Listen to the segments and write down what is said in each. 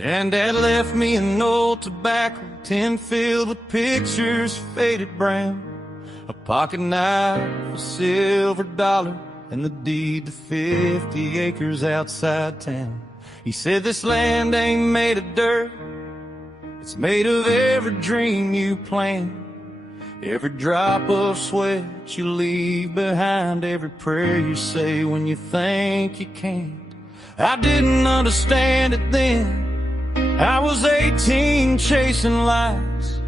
And Dad left me an old tobacco tin filled with pictures, faded brown, a pocket knife, a silver dollar, and the deed to 50 acres outside town. He said this land ain't made of dirt, it's made of every dream you plan, every drop of sweat you leave behind, every prayer you say when you think you can't. I didn't understand it then. I was 18 chasing lights,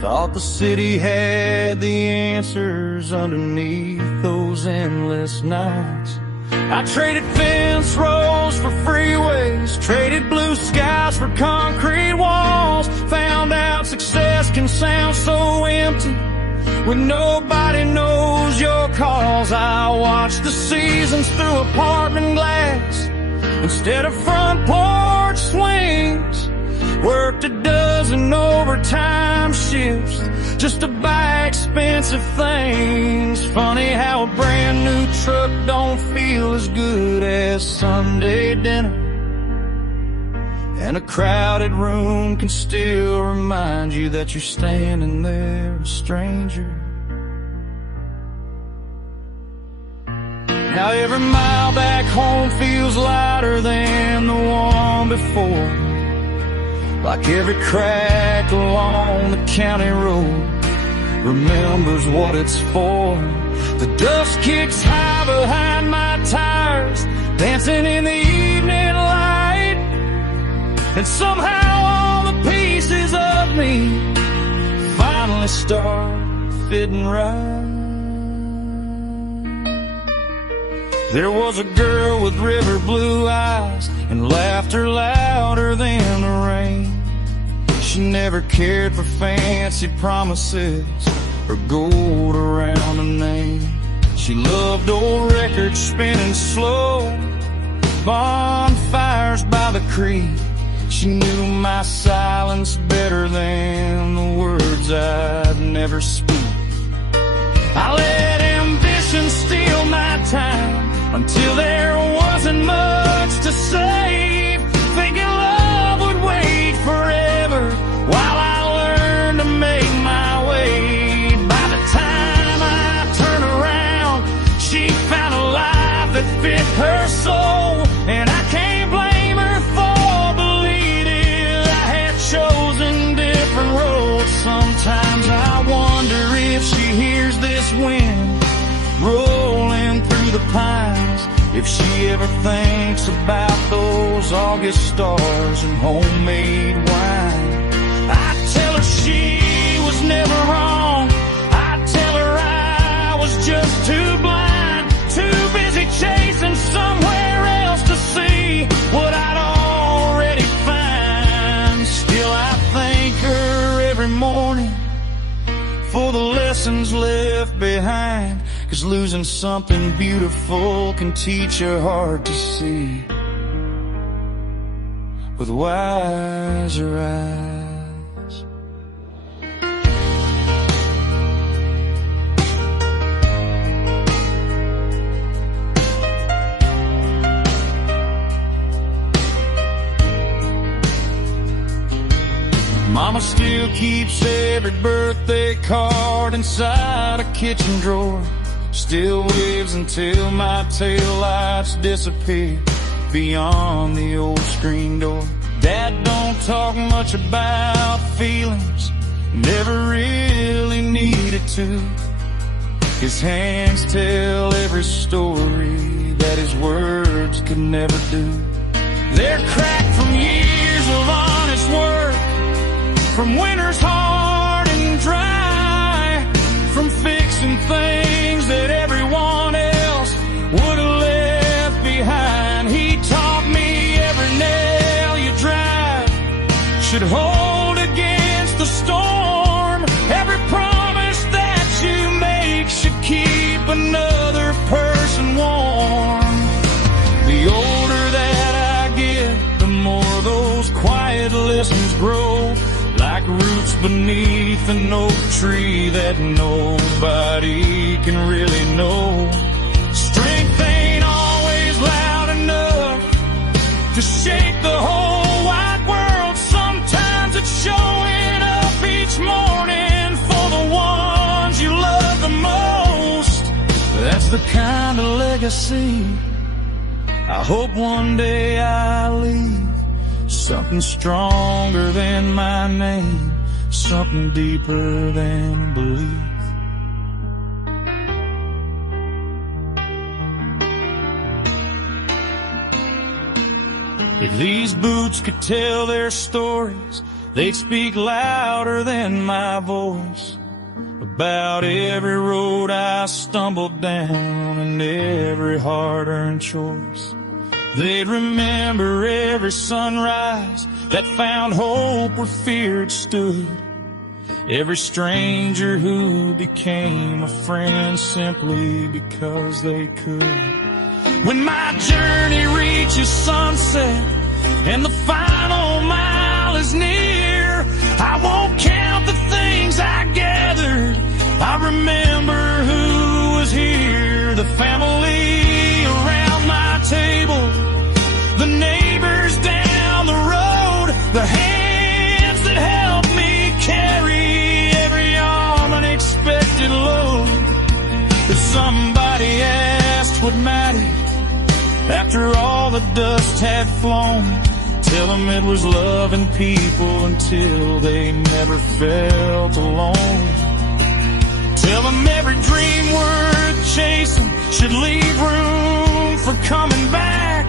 thought the city had the answers underneath those endless nights. I traded fence rows for freeways, traded blue skies for concrete walls, found out success can sound so empty when nobody knows your cause. I watched the seasons through apartment glass instead of front porch swings, worked a dozen overtime shifts just to buy expensive things. Funny how a brand new truck don't feel as good as Sunday dinner, and a crowded room can still remind you that you're standing there, a stranger. Now every mile back home feels lighter than the one before, like every crack along the county road remembers what it's for. The dust kicks high behind my tires, dancing in the evening light, and somehow all the pieces of me finally start fitting right. There was a girl with river blue eyes and laughter louder than the rain. She never cared for fancy promises or gold around her name. She loved old records spinning slow, bonfires by the creek. She knew my silence better than the words I'd never speak. I let ambition steal my time until there wasn't much to save, thinking love would wait forever while I learned to make my way. By the time I turned around, she found a life that fit her soul, and I can't blame her for believing I had chosen different roads. Sometimes I wonder if she hears this wind rolling through the pines, if she ever thinks about those August stars and homemade wine. I tell her she was never wrong, I tell her I was just too blind, too busy chasing somewhere else to see what I'd already find. Still I thank her every morning for the lessons left behind, 'cause losing something beautiful can teach your heart to see with wiser eyes. Mama still keeps every birthday card inside a kitchen drawer, still waves until my taillights disappear beyond the old screen door. Dad don't talk much about feelings, never really needed to. His hands tell every story that his words could never do. They're cracked from years of honest work, from winters hard and dry, from fixing things that everyone else would have left behind. He taught me every nail you drive should hold against the storm, every promise that you make should keep another person warm. The older that I get, the more those quiet lessons grow, like roots beneath an oak tree that nobody can really know. Strength ain't always loud enough to shake the whole wide world. the kind of legacy I hope one day I leave. Something stronger than my name, something deeper than belief. If these boots could tell their stories, they'd speak louder than my voice about every road I stumbled down and every hard-earned choice. They'd remember every sunrise that found hope where fear had stood, every stranger who became a friend simply because they could. When my journey reaches sunset and the final mile is near, I won't count the things I gathered. I remember who was here, the family around my table, the neighbors down the road, the hands that helped me carry every unexpected load. If somebody asked what mattered after all the dust had flown, tell them it was loving people until they never felt alone. Tell them every dream worth chasing should leave room for coming back,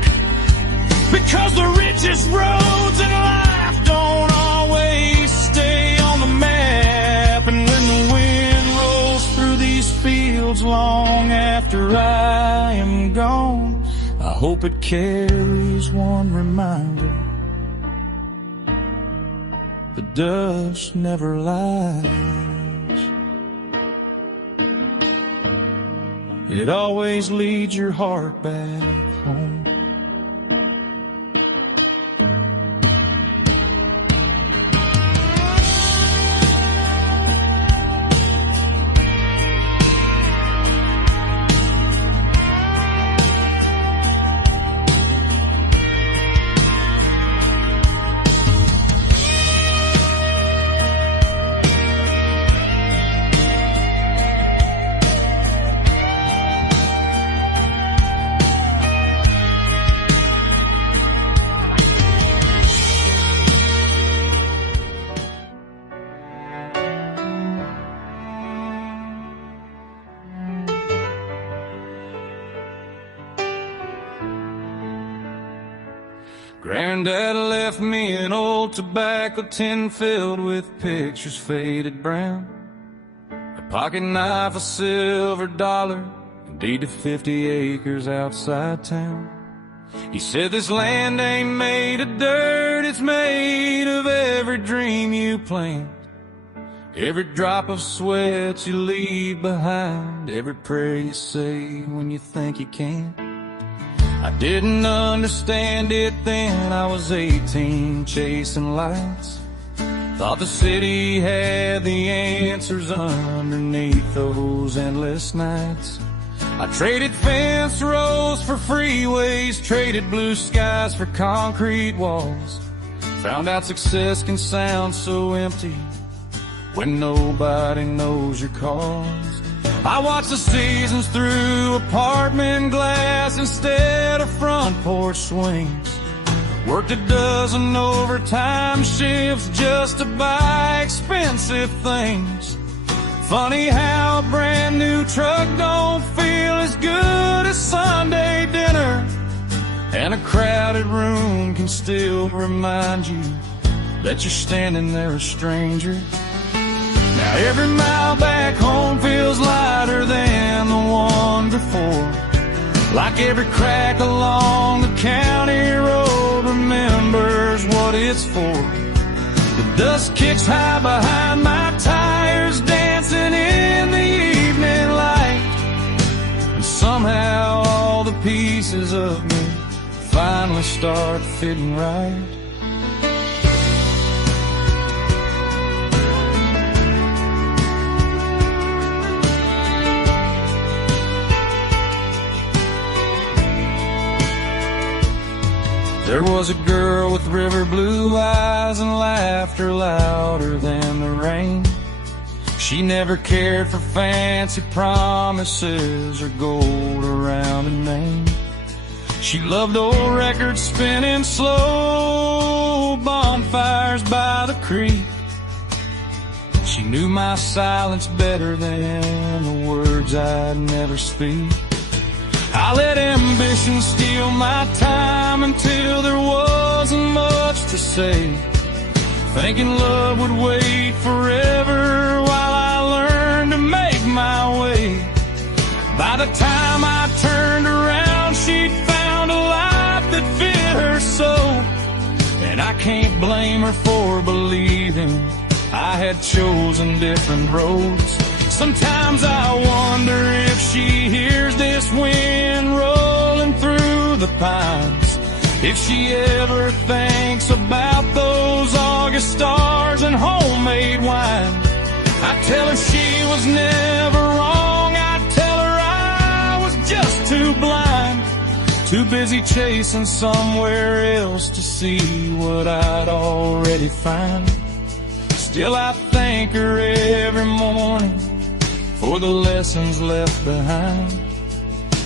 because the richest roads in life don't always stay on the map. And when the wind rolls through these fields long after I am gone, I hope it carries one reminder: the dust never lies. It always leads your heart back home. Granddad left me an old tobacco tin filled with pictures faded brown, a pocket knife, a silver dollar, a deed to 50 acres outside town. He said this land ain't made of dirt, it's made of every dream you plant, every drop of sweat you leave behind, every prayer you say when you think you can't. I didn't understand it then, I was 18 chasing lights. Thought the city had the answers underneath those endless nights. I traded fence rows for freeways, traded blue skies for concrete walls. Found out success can sound so empty when nobody knows your cause. I watch the seasons through apartment glass instead of front porch swings. Worked a dozen overtime shifts just to buy expensive things. Funny how a brand new truck don't feel as good as Sunday dinner, and a crowded room can still remind you that you're standing there a stranger. Now every mile back home feels lighter than the one before, like every crack along the county road remembers what it's for. The dust kicks high behind my tires, dancing in the evening light, and somehow all the pieces of me finally start fitting right. There was a girl with river blue eyes and laughter louder than the rain. She never cared for fancy promises or gold around her name. She loved old records spinning slow, bonfires by the creek. She knew my silence better than the words I'd never speak. I let ambition steal my time until there wasn't much to say, thinking love would wait forever while I learned to make my way. By the time I turned around, she'd found a life that fit her soul, and I can't blame her for believing I had chosen different roads. Sometimes I wonder if she hears this wind rolling through the pines, if she ever thinks about those August stars and homemade wine. I tell her she was never wrong. I tell her I was just too blind, too busy chasing somewhere else to see what I'd already found. Still I thank her every morning for the lessons left behind,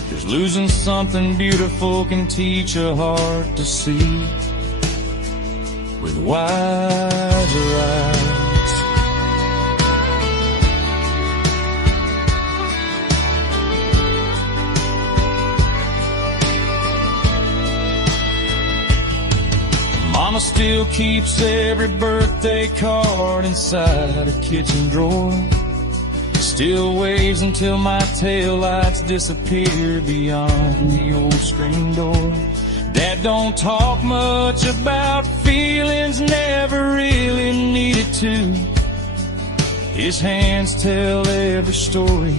'cause losing something beautiful can teach a heart to see with wiser eyes. Mama still keeps every birthday card inside a kitchen drawer, still waves until my taillights disappear beyond the old screen door. Dad don't talk much about feelings, never really needed to. His hands tell every story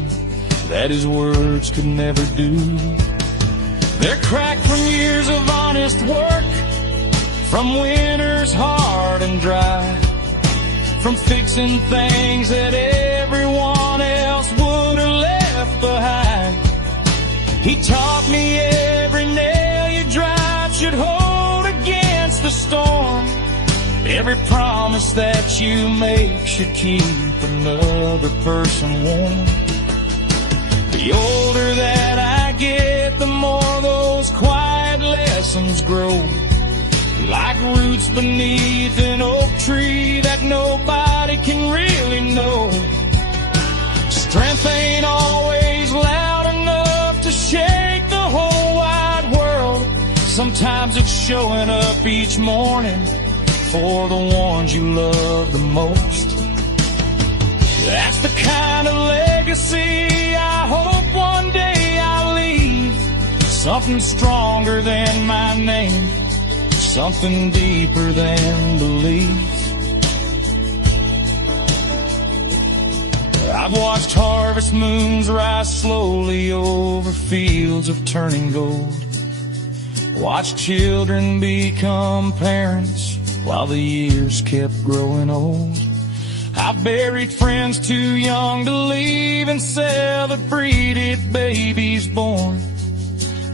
that his words could never do. They're cracked from years of honest work, from winters hard and dry, from fixing things that everyone else would have left behind. He taught me every nail you drive should hold against the storm. Every promise that you make should keep another person warm. The older that I get, the more those quiet lessons grow, like roots beneath an oak tree that nobody can really know. Strength ain't always loud enough to shake the whole wide world. Sometimes it's showing up each morning for the ones you love the most. That's the kind of legacy I hope one day I'll leave, something stronger than my name, something deeper than belief. I've watched harvest moons rise slowly over fields of turning gold, watched children become parents while the years kept growing old. I've buried friends too young to leave and celebrated babies born,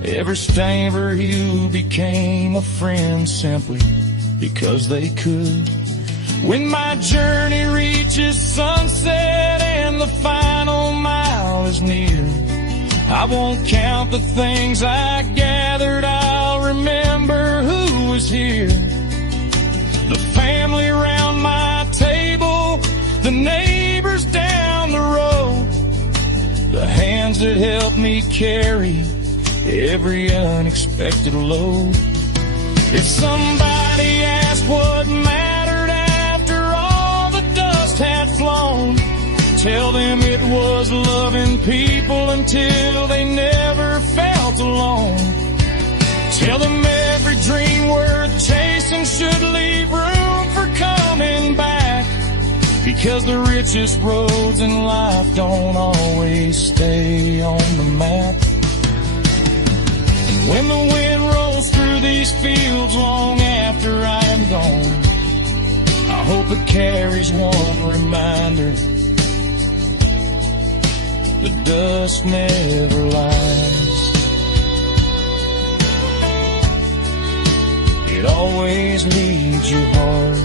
every staver who became a friend simply because they could. When my journey reaches sunset and the final mile is near, I won't count the things I gathered, I'll remember who was here. The family around my table, the neighbors down the road, the hands that helped me carry every unexpected load. If somebody asked what mattered after all the dust had flown, tell them it was loving people until they never felt alone. Tell them every dream worth chasing should leave room for coming back, because the richest roads in life don't always stay on the map. When the wind rolls through these fields long after I'm gone, I hope it carries one reminder: the dust never lies. It always leaves your heart